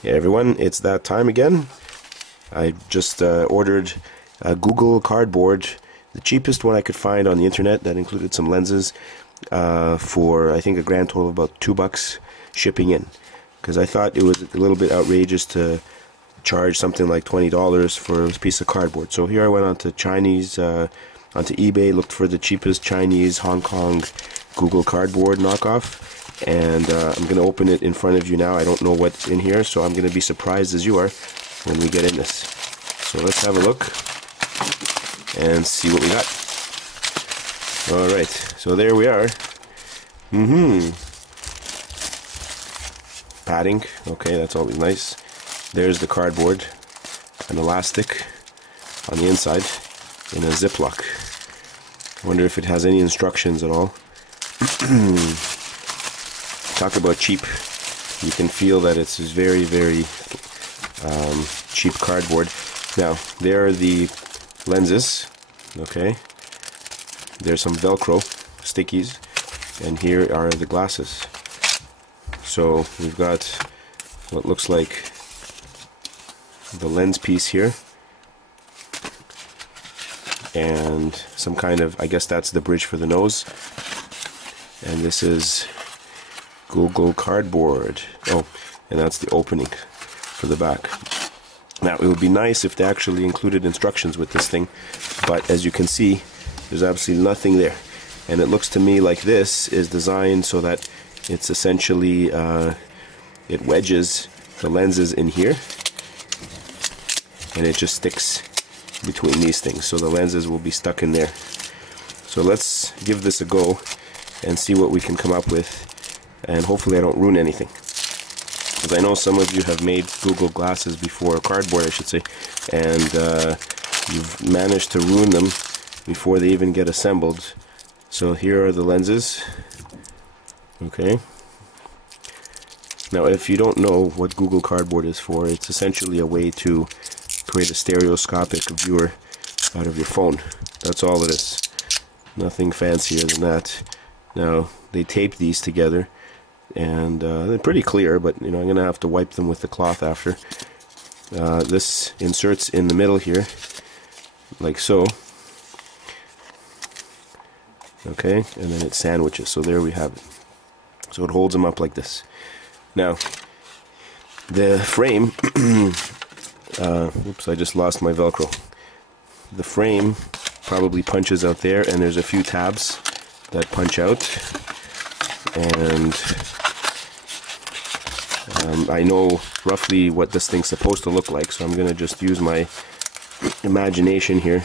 Hey everyone, it's that time again. I just ordered a Google Cardboard, the cheapest one I could find on the internet that included some lenses for I think a grand total of about $2 shipping in. Because I thought it was a little bit outrageous to charge something like $20 for a piece of cardboard. So here I went onto onto eBay, looked for the cheapest Chinese Hong Kong Google Cardboard knockoff. And I'm going to open it in front of you now. I don't know what's in here, so I'm going to be surprised as you are when we get in this. So let's have a look and see what we got. Alright, so there we are. Padding, okay, that's always nice. There's the cardboard, an elastic on the inside in a Ziploc. I wonder if it has any instructions at all. Talk about cheap. You can feel that it's very, very cheap cardboard. Now, there are the lenses. Okay. There's some Velcro stickies. And here are the glasses. So, we've got what looks like the lens piece here. And some kind of, I guess that's the bridge for the nose. And this is Google Cardboard. Oh, and that's the opening for the back. Now, it would be nice if they actually included instructions with this thing, but as you can see, there's absolutely nothing there. And it looks to me like this is designed so that it's essentially, it wedges the lenses in here, and it just sticks between these things, so the lenses will be stuck in there. So let's give this a go and see what we can come up with. And hopefully I don't ruin anything, because I know some of you have made Google glasses before, or cardboard I should say, and you've managed to ruin them before they even get assembled. So here are the lenses. Okay. Now if you don't know what Google Cardboard is for, it's essentially a way to create a stereoscopic viewer out of your phone. That's all it is. Nothing fancier than that. Now they tape these together, and they're pretty clear, but you know, I'm gonna have to wipe them with the cloth after. This inserts in the middle here, like so. Okay, and then it sandwiches. So there we have it. So it holds them up like this. Now, the frame. Oops, I just lost my Velcro. The frame probably punches out there, and there's a few tabs that punch out. And I know roughly what this thing's supposed to look like, so I'm going to just use my imagination here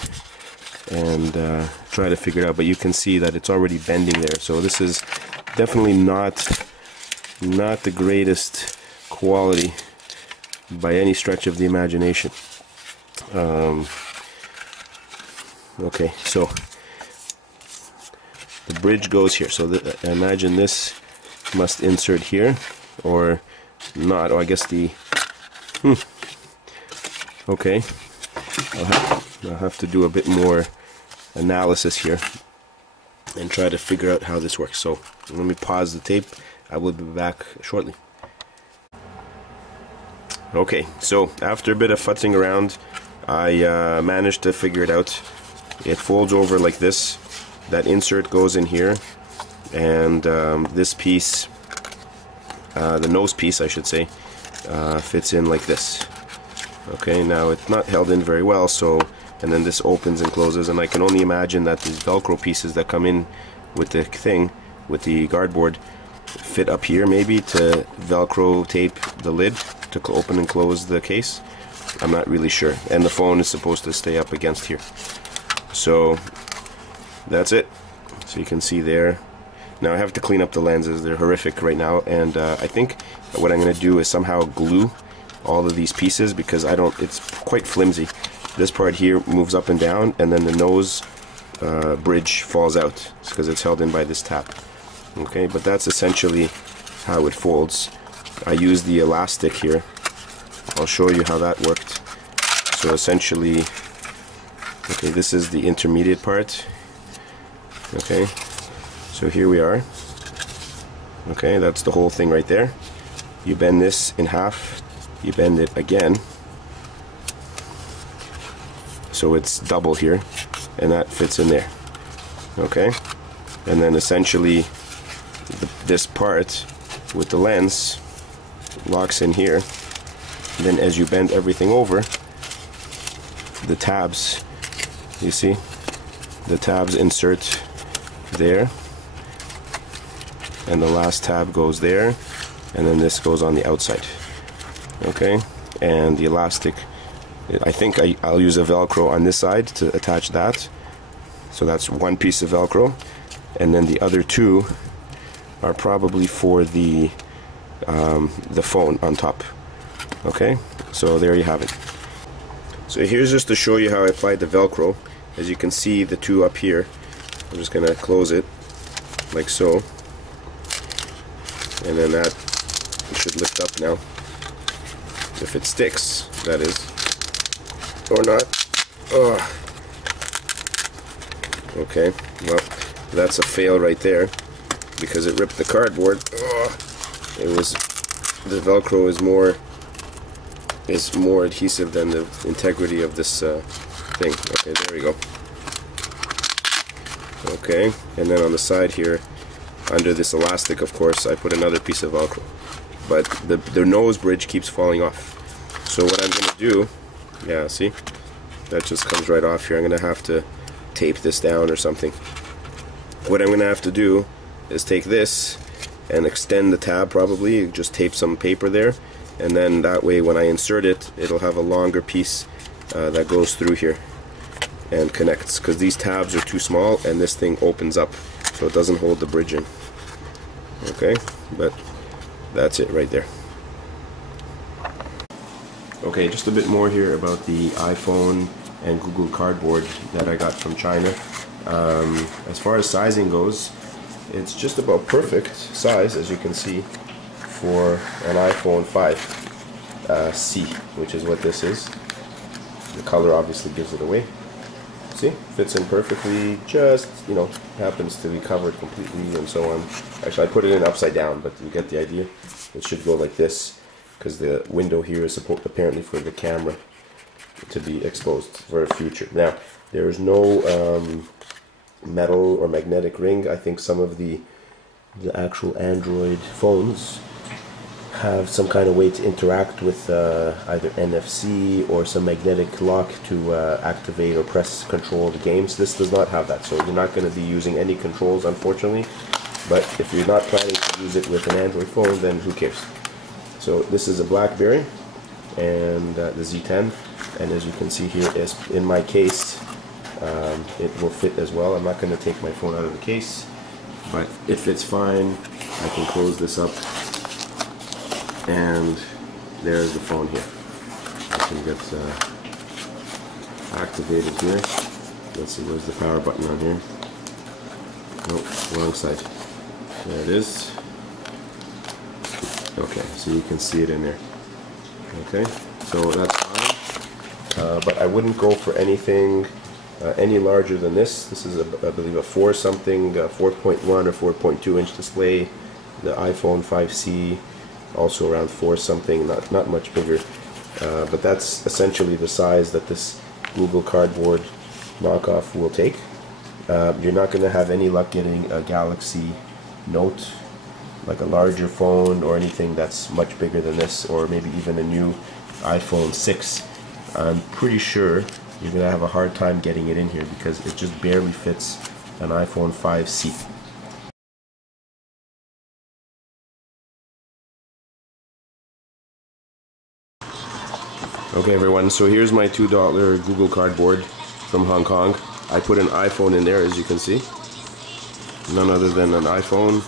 and try to figure it out. But you can see that it's already bending there, so this is definitely not the greatest quality by any stretch of the imagination. Okay, so the bridge goes here, so I imagine this must insert here, or not. Oh, I guess the okay, I'll have to do a bit more analysis here and try to figure out how this works. So let me pause the tape. I will be back shortly. Okay, so after a bit of futzing around, I managed to figure it out. It folds over like this. That insert goes in here, and this piece, the nose piece I should say, fits in like this. Okay, now it's not held in very well, so, and then this opens and closes, and I can only imagine that these Velcro pieces that come in with the thing, with the cardboard, fit up here maybe to Velcro tape the lid to open and close the case. I'm not really sure. And the phone is supposed to stay up against here. So that's it. So you can see there. Now I have to clean up the lenses. They're horrific right now, and I think what I'm going to do is somehow glue all of these pieces, because it's quite flimsy. This part here moves up and down, and then the nose bridge falls out because it's held in by this tab. Okay, but that's essentially how it folds. I use the elastic here. I'll show you how that worked. So essentially, okay, this is the intermediate part. Okay, so here we are. Okay, that's the whole thing right there. You bend this in half you bend it again, so it's double here, and that fits in there. Okay, and then essentially this part with the lens locks in here. And then as you bend everything over, the tabs, you see, the tabs insert there, and the last tab goes there, and then this goes on the outside. Okay, and the elastic, I think I'll use a Velcro on this side to attach that. So that's one piece of Velcro, and then the other two are probably for the phone on top. Okay, so there you have it. So here's just to show you how I applied the Velcro. As you can see, the two up here, I'm just gonna close it like so, and then that should lift up now, if it sticks, that is, or not. Okay, well, that's a fail right there, because it ripped the cardboard. The Velcro is more adhesive than the integrity of this thing. Okay, there we go. Okay, and then on the side here, under this elastic, of course, I put another piece of Velcro, but the nose bridge keeps falling off. So what I'm going to do, yeah, see, that just comes right off here. I'm going to have to tape this down or something. What I'm going to have to do is take this and extend the tab, probably just tape some paper there, and then that way when I insert it, it'll have a longer piece that goes through here and connects, because these tabs are too small and this thing opens up so it doesn't hold the bridge in. Okay, but that's it right there. Okay, just a bit more here about the iPhone and Google Cardboard that I got from China. As far as sizing goes, it's just about perfect size, as you can see, for an iPhone 5C, which is what this is. The color obviously gives it away. See, fits in perfectly, just, you know, happens to be covered completely and so on. Actually, I put it in upside down, but you get the idea. It should go like this, because the window here is supposed, apparently, for the camera to be exposed for a future. Now, there is no metal or magnetic ring. I think some of the actual Android phones have some kind of way to interact with either NFC or some magnetic lock to activate or press control the games. This does not have that, so you're not going to be using any controls, unfortunately. But if you're not planning to use it with an Android phone, then who cares? So this is a BlackBerry and the Z10, and as you can see here, is in my case, it will fit as well. I'm not going to take my phone out of the case, but it fits fine. I can close this up, and there's the phone here. I can get activated here. Let's see, where's the power button on here? Nope, wrong side. There it is. Okay, so you can see it in there. Okay, so that's fine. But I wouldn't go for anything any larger than this. This is, I believe, a 4 something, 4.1 or 4.2 inch display. The iPhone 5C, also around 4 something, not much bigger. But that's essentially the size that this Google Cardboard knockoff will take. You're not going to have any luck getting a Galaxy Note, like a larger phone, or anything that's much bigger than this, or maybe even a new iPhone 6. I'm pretty sure you're going to have a hard time getting it in here, because it just barely fits an iPhone 5C. Okay everyone, so here's my $2 Google Cardboard from Hong Kong. I put an iPhone in there, as you can see. None other than an iPhone.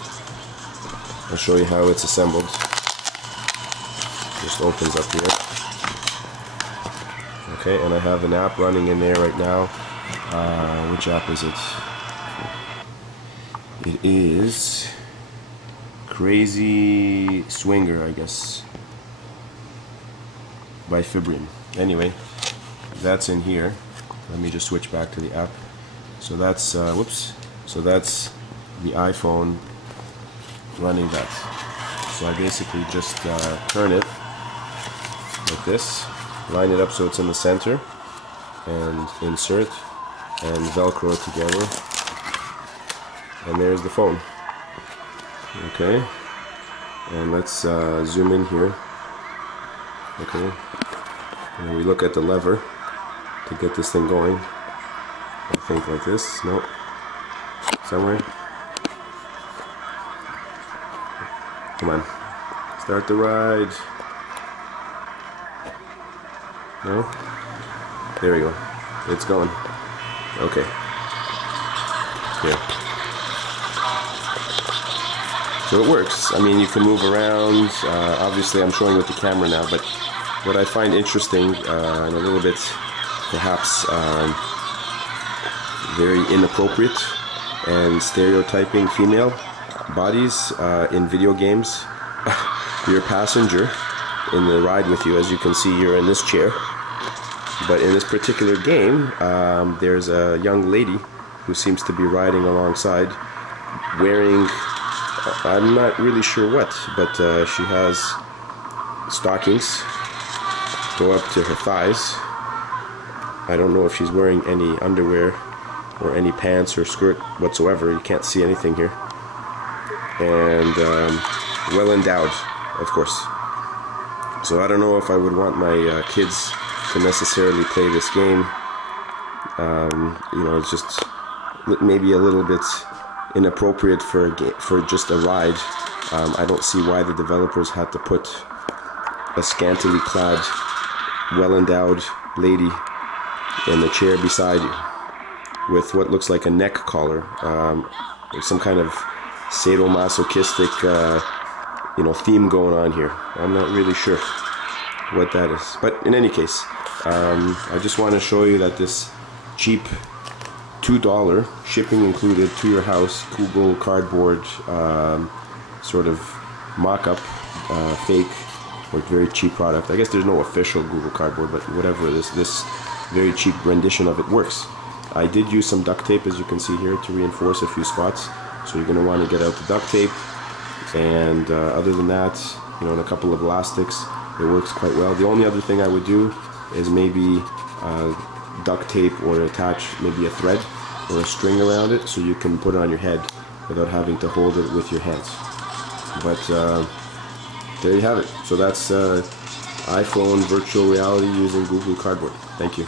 I'll show you how it's assembled. Just opens up here. Okay, and I have an app running in there right now. Which app is it? It is Crazy Swinger, I guess, by Fibrum. Anyway, that's in here. Let me just switch back to the app. So that's whoops. So that's the iPhone running that. So I basically just turn it, like this. Line it up so it's in the center, and insert, and Velcro together. And there's the phone. Okay, and let's zoom in here. Okay, and we look at the lever to get this thing going. I think like this. No, somewhere. Come on, start the ride. No? There we go. It's going. Okay. Here. So it works. I mean, you can move around. Obviously, I'm showing with the camera now, but what I find interesting and a little bit perhaps very inappropriate and stereotyping female bodies in video games. Your passenger in the ride with you, as you can see, you're in this chair. But in this particular game, there's a young lady who seems to be riding alongside, wearing, I'm not really sure what, but she has stockings go up to her thighs. I don't know if she's wearing any underwear or any pants or skirt whatsoever. You can't see anything here. And well endowed, of course. So I don't know if I would want my kids to necessarily play this game. You know, it's just maybe a little bit inappropriate for just a ride. I don't see why the developers had to put a scantily clad, well-endowed lady in the chair beside you with what looks like a neck collar. There's some kind of sadomasochistic, you know, theme going on here. I'm not really sure what that is, but in any case, I just want to show you that this cheap $2 shipping included to your house Google Cardboard sort of mock-up, fake or very cheap product. I guess there's no official Google Cardboard, but whatever it is, this very cheap rendition of it works. I did use some duct tape, as you can see here, to reinforce a few spots. So you're going to want to get out the duct tape, and other than that, you know, and a couple of elastics, it works quite well. The only other thing I would do is maybe duct tape or attach maybe a thread or a string around it so you can put it on your head without having to hold it with your hands. But there you have it. So that's iPhone virtual reality using Google Cardboard. Thank you.